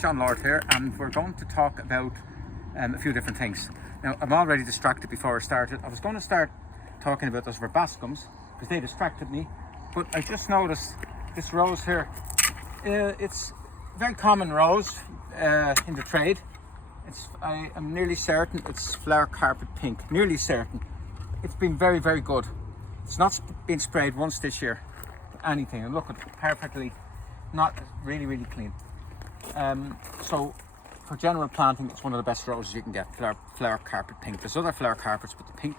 John Lord here, and we're going to talk about a few different things. Now, I'm already distracted before I started. I was going to start talking about those Verbascums because they distracted me, but I just noticed this rose here. It's a very common rose in the trade. I am nearly certain it's flower carpet pink, nearly certain. It's been very, very good. It's not been sprayed once this year, anything, and look, it's perfectly, not really, really clean. So for general planting, it's one of the best roses you can get, flower carpet pink. There's other flower carpets, but the pink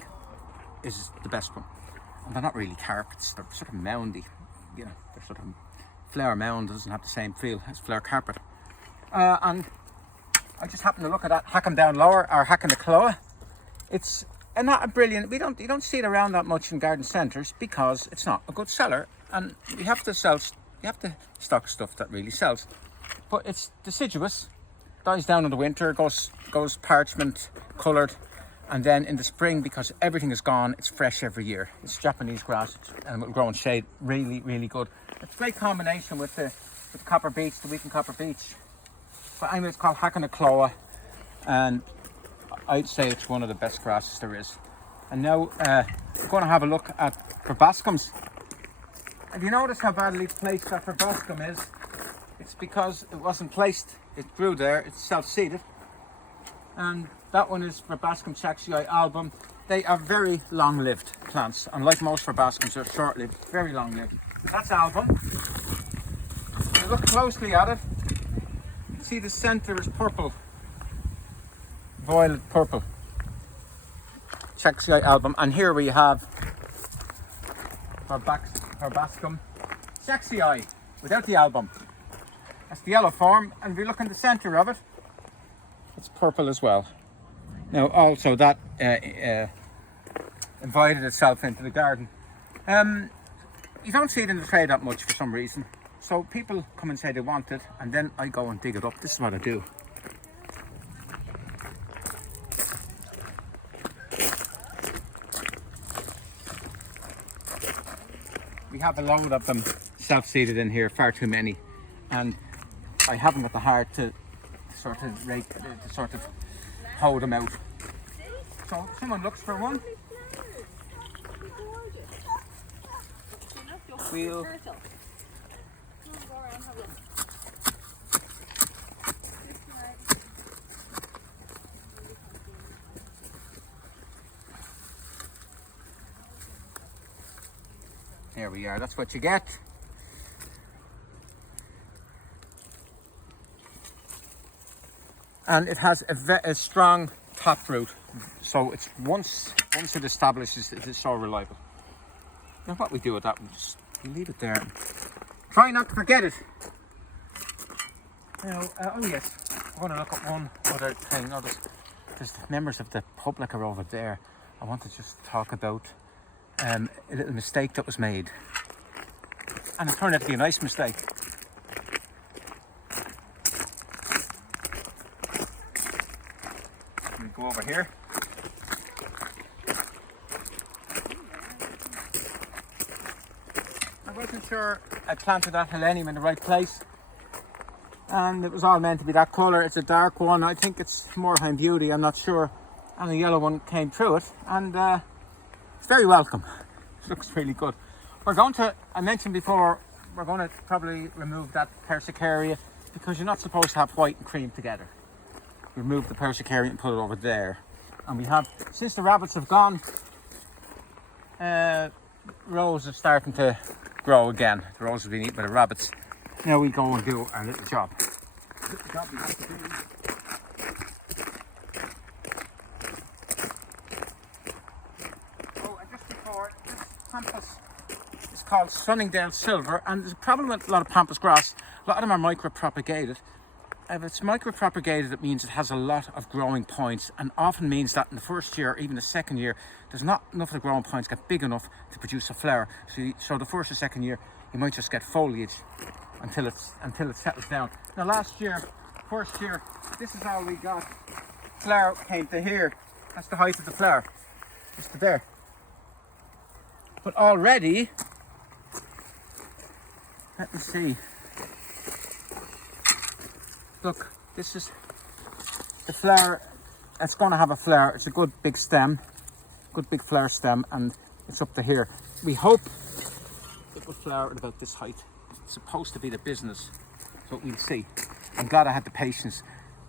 is the best one. And they're not really carpets, they're sort of moundy, you know, they're sort of flower mound, doesn't have the same feel as flower carpet. And I just happened to look at that Hakonechloa lower, or Hakonechloa. It's not a brilliant, you don't see it around that much in garden centres because it's not a good seller, and you have to stock stuff that really sells. But it's deciduous, dies down in the winter, goes parchment coloured, and then in the spring, because everything is gone, it's fresh every year. It's Japanese grass, and it'll grow in shade, really, really good. It's a great combination with the copper beech, the weeping copper beech. But anyway, it's called Hakonechloa, and I'd say it's one of the best grasses there is. And now we're going to have a look at Verbascums. Have you noticed how badly placed that Verbascum is? It's because it wasn't placed, it grew there, it's self-seeded. And that one is Verbascum chaixii album. They are very long-lived plants, and like most Verbascums, they're short-lived, very long-lived. That's album. If you look closely at it, you see the center is purple, violet purple. Chaixii album, and here we have Verbascum chaixii without the album. That's the yellow form, and if you look in the center of it, it's purple as well. Now, also that invited itself into the garden. You don't see it in the trade that much for some reason. So people come and say they want it, and then I go and dig it up. This is what I do. We have a load of them self-seeded in here, far too many, and I haven't got the heart to sort of hold them out. So if someone looks for one, we'll there we are, that's what you get. And it has a strong top root, so it's once it establishes, it is so reliable. Now what we do with that, we leave it there and try not to forget it. Now, oh yes, I want to look at one other thing. Oh, there's members of the public are over there. I want to just talk about a little mistake that was made, and it turned out to be a nice mistake. We go over here. I wasn't sure I planted that Helenium in the right place, and it was all meant to be that colour. It's a dark one. I think it's Moerheim Beauty, I'm not sure, and the yellow one came through it, and it's very welcome. It looks really good. We're going to, I mentioned before, we're going to probably remove that Persicaria because you're not supposed to have white and cream together. Remove the Persicaria and put it over there. And we have, since the rabbits have gone, roses are starting to grow again. The roses have been eaten by the rabbits. Now we go and do our little job. Little job we have to do. Pampas is called Sunningdale Silver, and there's a problem with a lot of pampas grass. A lot of them are micro-propagated. If it's micro-propagated, it means it has a lot of growing points, and often means that in the first year, even the second year, there's not enough of the growing points get big enough to produce a flower. So the first or second year, you might just get foliage until it settles down. Now last year, first year, this is all we got. Flower came to here. That's the height of the flower. Just to there. But already, let me see. look, this is the flower. It's going to have a flower. It's a good big stem, good big flower stem, and it's up to here. We hope it will flower at about this height. It's supposed to be the business, but we'll see. I'm glad I had the patience.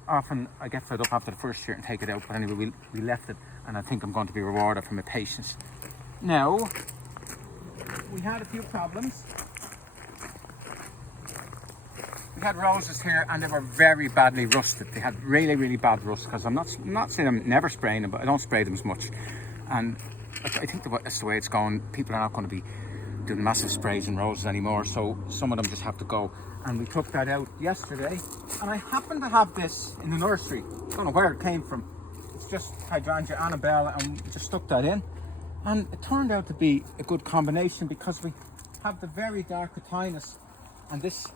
Often I get fed up after the first year and take it out, but anyway, we left it, and I think I'm going to be rewarded for my patience. Now, we had a few problems. We had roses here and they were very badly rusted. They had really, really bad rust, because I'm not saying I'm never spraying them, but I don't spray them as much. And I think that's the way it's going. People are not going to be doing massive sprays in roses anymore, so some of them just have to go. And we took that out yesterday, and I happen to have this in the nursery. I don't know where it came from. It's just Hydrangea Annabelle, and we just stuck that in. And it turned out to be a good combination, because we have the very dark Cotinus, and this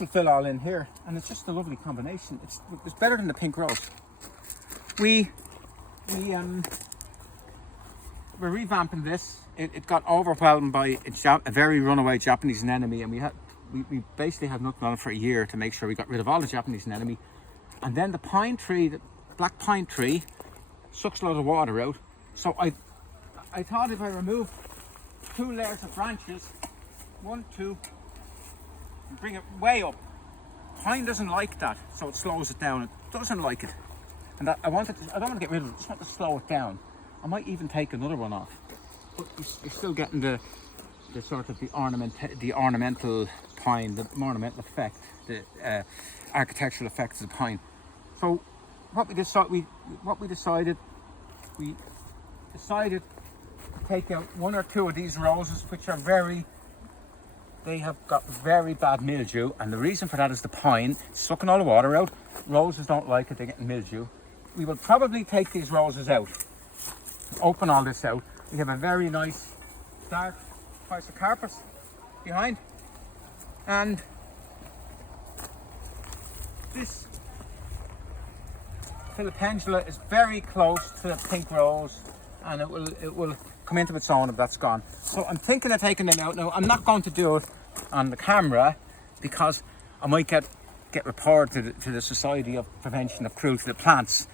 will fill all in here, and it's just a lovely combination. It's better than the pink rose. We're revamping this. It got overwhelmed by a very runaway Japanese anemone, and we basically had nothing on it for a year to make sure we got rid of all the Japanese anemone. And then the pine tree, the black pine tree, sucks a lot of water out. So I thought if I remove 2 layers of branches, 1, 2, and bring it way up. Pine doesn't like that, so it slows it down. It doesn't like it, and I don't want to get rid of it. I just want to slow it down. I might even take another one off, but you're still getting the sort of the ornamental pine, the ornamental effect, the architectural effects of the pine. So what we decided to take out 1 or 2 of these roses, which are they have got very bad mildew, and the reason for that is the pine sucking all the water out. Roses don't like it, they're getting mildew. We will probably take these roses out, open all this out. We have a very nice dark Physocarpus behind, and this Filipendula is very close to the pink rose, and it will come into its own if that's gone. So I'm thinking of taking them out now. I'm not going to do it on the camera, because I might get reported to the Society of Prevention of Cruelty to Plants.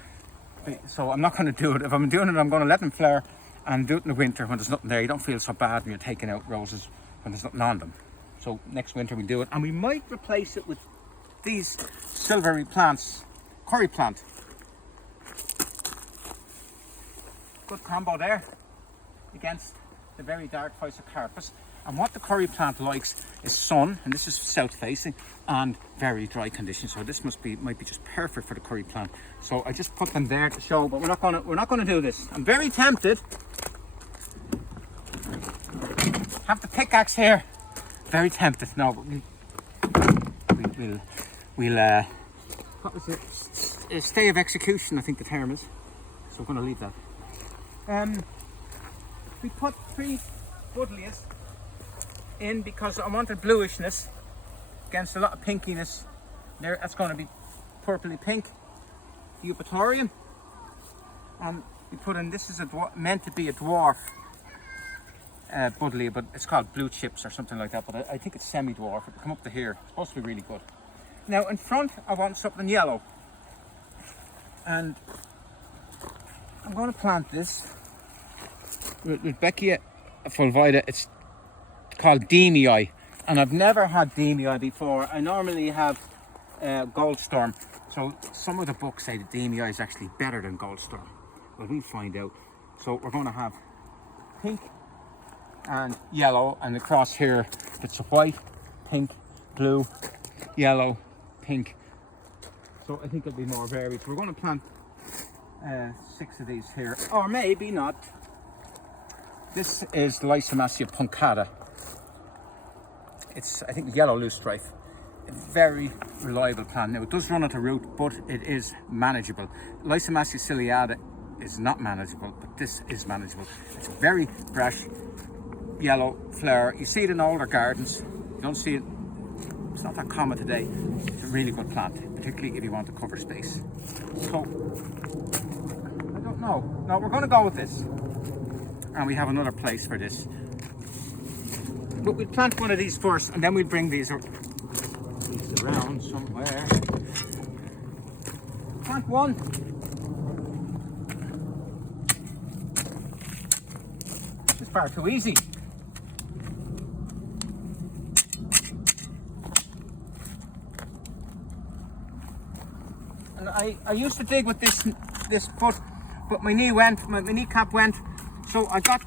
So I'm not going to do it. If I'm doing it, I'm going to let them flare and do it in the winter when there's nothing there. You don't feel so bad when you're taking out roses when there's nothing on them. So next winter we do it, and we might replace it with these silvery plants, curry plant. Good combo there against the very dark Physocarpus. And what the curry plant likes is sun, and this is south facing, and very dry conditions. So this might be just perfect for the curry plant. So I just put them there to show, but we're not going to do this. I'm very tempted. Have the pickaxe here. Very tempted. No, but we'll what was it? A stay of execution, I think the term is. So we're going to leave that. We put 3 Buddlejas in because I wanted bluishness against a lot of pinkiness. There, that's going to be purpley pink. The Eupatorium. We put in, this is meant to be a dwarf Buddleja, but it's called blue chips or something like that. But I think it's semi-dwarf. It'll come up to here. It's supposed to be really good. Now in front, I want something yellow, and I'm going to plant this Rudbeckia fulvida. It's called Demii, and I've never had Demii before. I normally have Goldstorm. So some of the books say that Demii is actually better than Goldstorm. Well, we'll find out. So we're going to have pink and yellow, and across here it's white, pink, blue, yellow, pink. So I think it'll be more varied. So we're going to plant 6 of these here, or maybe not. This is Lysimachia punctata. It's, I think, the yellow loosestrife. A very reliable plant. Now it does run at a root, but it is manageable. Lysimachia ciliata is not manageable, but this is manageable. It's very fresh, yellow flower. You see it in older gardens. You don't see it. It's not that common today. It's a really good plant, particularly if you want to cover space. So I don't know. No, we're going to go with this, and we have another place for this. But we'll plant one of these first, and then we'll bring these around somewhere. Plant one. It's far too easy. And I used to dig with this foot, but my kneecap went, so I got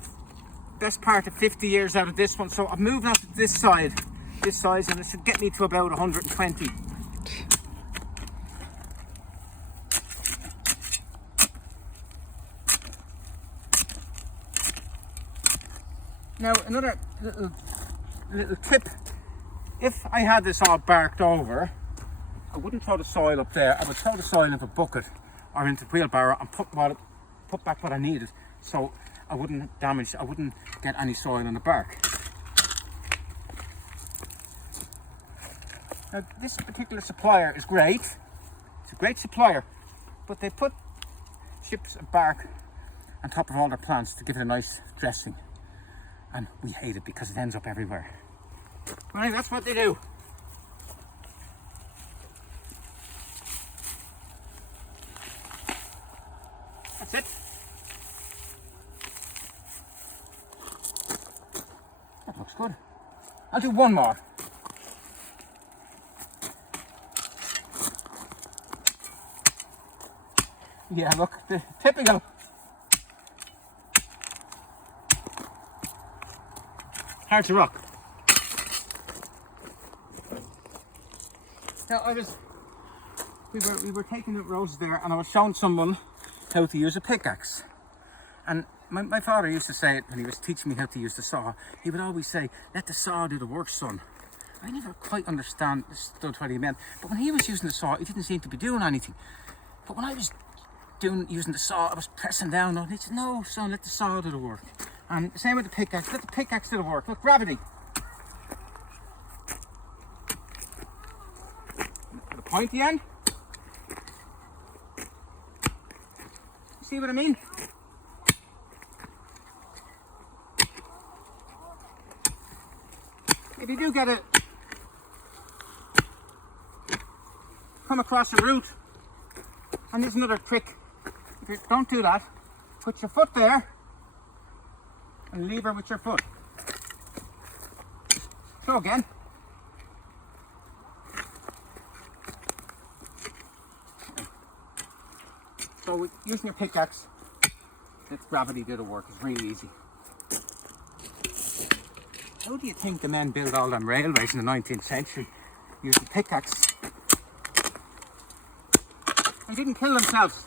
best part of 50 years out of this one, so I've moved on to this size, and it should get me to about 120. Now another little tip, if I had this all barked over, I wouldn't throw the soil up there. I would throw the soil into a bucket or into a wheelbarrow and put back what I needed, so I wouldn't get any soil on the bark. Now this particular supplier is great. It's a great supplier, but they put chips of bark on top of all their plants to give it a nice dressing. And we hate it because it ends up everywhere. Right, that's what they do. That's it. That looks good. I'll do one more. Yeah, look, the typical. Hard to rock. Now we were taking the roses there, and I was showing someone how to use a pickaxe. And my father used to say it when he was teaching me how to use the saw. He would always say, "Let the saw do the work, son." I never quite understood what he meant. But when he was using the saw, he didn't seem to be doing anything. But when I was using the saw, I was pressing down on it. He said, "No, son, let the saw do the work." And same with the pickaxe. Let the pickaxe do the work. Look, gravity. Put a pointy end. See what I mean? If you do get it, come across a root, and there's another trick. If you don't do that, put your foot there and lever with your foot. So again. So using your pickaxe, let gravity do the work. It's really easy. How do you think the men built all them railways in the 19th century? Using pickaxe. They didn't kill themselves.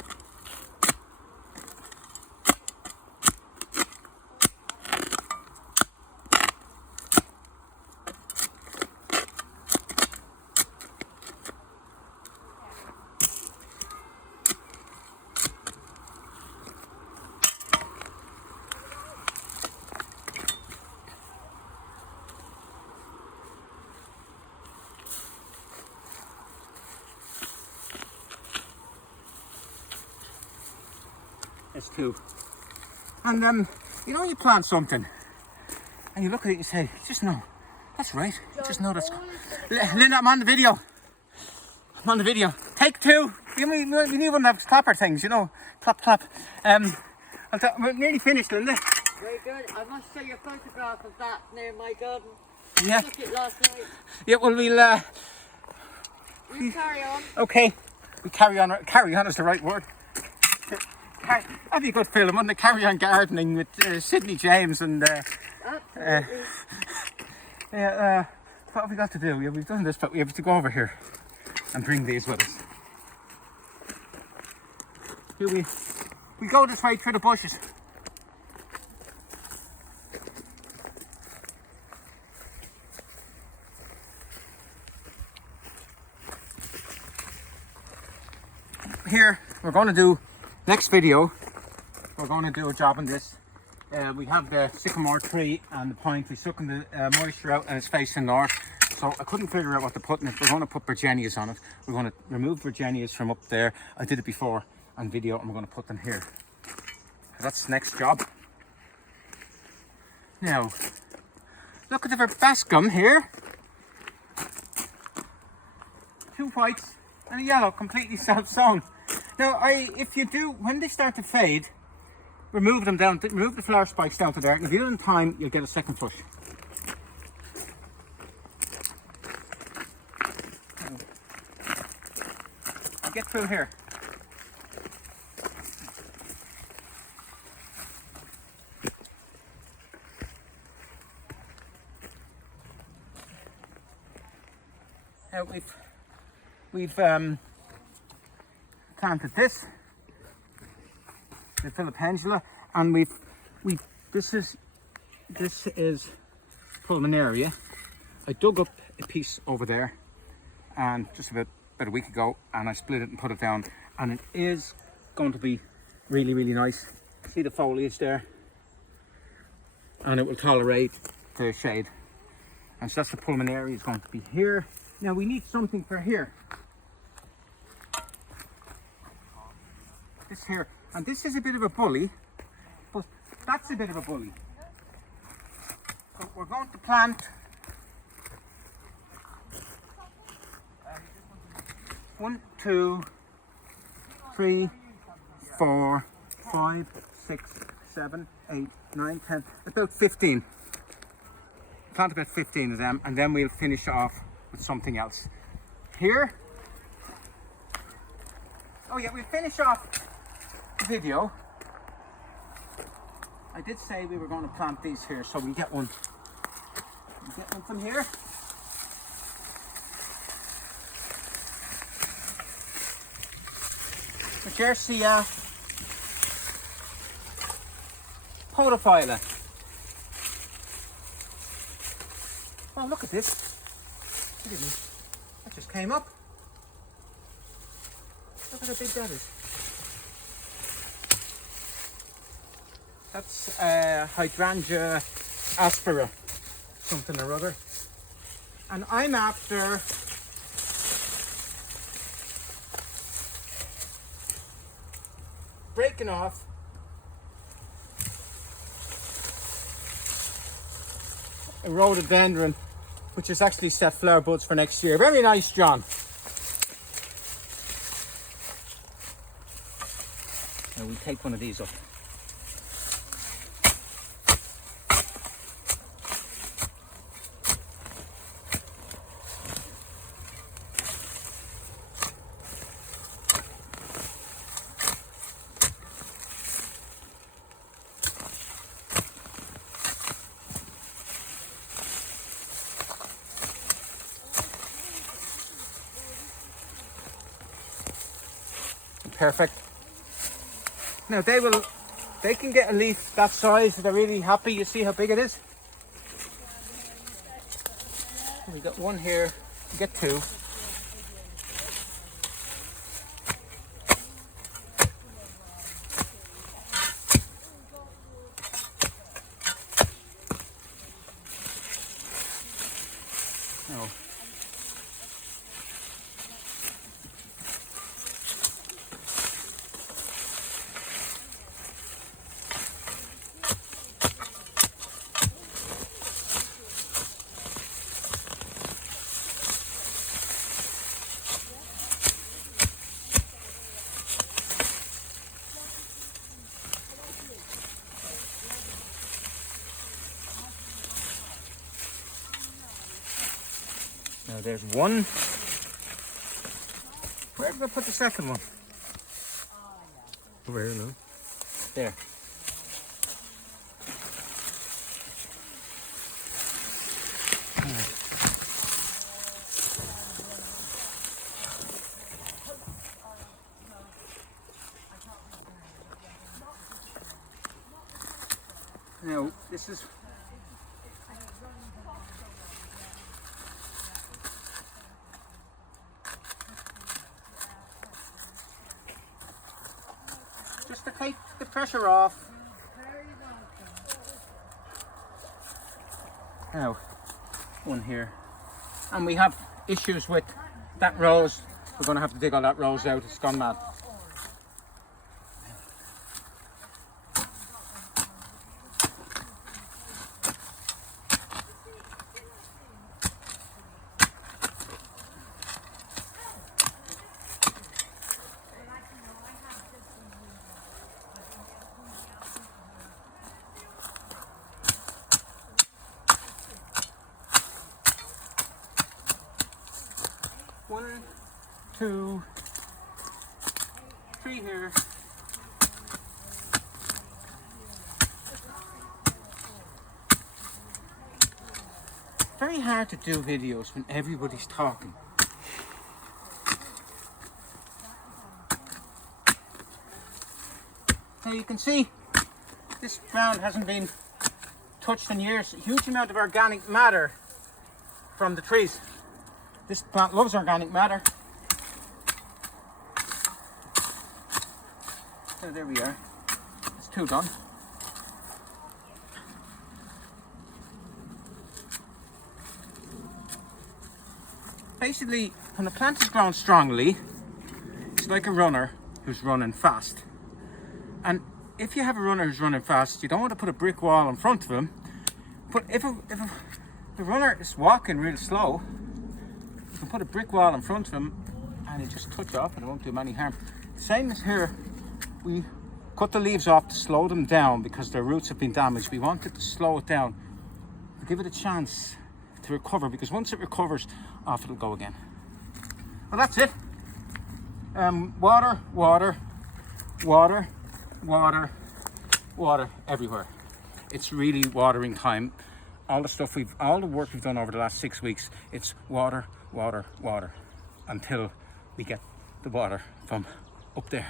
That's two. And you know, you plant something and you look at it and you say, just know, that's right. Just know that's. Linda, I'm on the video. I'm on the video. Take two. You need one of those clapper things, you know. Clap, clap. We're nearly finished, Linda. Very good. I must show you a photograph of that near my garden. Yeah. I took it last night. Yeah, well, You carry on. Okay. We carry on. Carry on is the right word. That'd be a good film, wouldn't it? Carry on gardening with Sidney James and Absolutely. what have we got to do? Yeah, we've done this, but we have to go over here and bring these with us. Do we go this way through the bushes? Here we're going to do. Next video, we're going to do a job on this. We have the sycamore tree and the pine tree sucking the moisture out, and it's facing north. So I couldn't figure out what to put in it. We're going to put Bergenias on it. We're going to remove Bergenias from up there. I did it before on video, and we're going to put them here. That's the next job. Now, look at the Verbascum here. 2 whites and a yellow, completely self-sown. Now, if you do, when they start to fade, remove them down, remove the flower spikes down to there, and if you do it in time, you'll get a second flush. I'll get through here. Now we've planted this, the Filipendula, and this is Pulmonaria. I dug up a piece over there, and just about a week ago, and I split it and put it down, and it is going to be really, really nice. See the foliage there, and it will tolerate the shade. And so that's the Pulmonaria is going to be here. Now we need something for here. This here, and this is a bit of a bully, but that's a bit of a bully. So we're going to plant 1, 2, 3, 4, 5, 6, 7, 8, 9, 10, about 15. Plant about 15 of them, and then we'll finish off with something else. Here, oh yeah, we'll finish off the video. I did say we were going to plant these here, so we'll get one. We'll get one from here. Rodgersia, PODOPHYLLA. Oh, look at this. That just came up. Look at how big that is. That's Hydrangea ASPERA, something or other. And I'm after breaking off a Rhododendron, which is actually set flower buds for next year. Very nice, John. Now we take one of these up. Perfect. Now they can get a leaf that size if they're really happy. You see how big it is? We got one here, we get two. Oh. Now there's one. Where did I put the second one? Over here now. There. Now this is just to take the pressure off. Now, one here. And we have issues with that rose. We're going to have to dig all that rose out. It's gone mad. 2, 3 here. Very hard to do videos when everybody's talking. Now you can see this ground hasn't been touched in years. A huge amount of organic matter from the trees. This plant loves organic matter. So there we are. It's 2 done. Basically, when a plant is grown strongly, it's like a runner who's running fast. And if you have a runner who's running fast, you don't want to put a brick wall in front of him. But if the runner is walking real slow, you can put a brick wall in front of him and he just touch off and it won't do him any harm. Same as here, we cut the leaves off to slow them down because their roots have been damaged. We wanted to slow it down, to give it a chance to recover, because once it recovers, off it'll go again. Well, that's it. Water, water, water, water, water everywhere. It's really watering time. All the work we've done over the last 6 weeks, it's water, water, water, until we get the water from up there.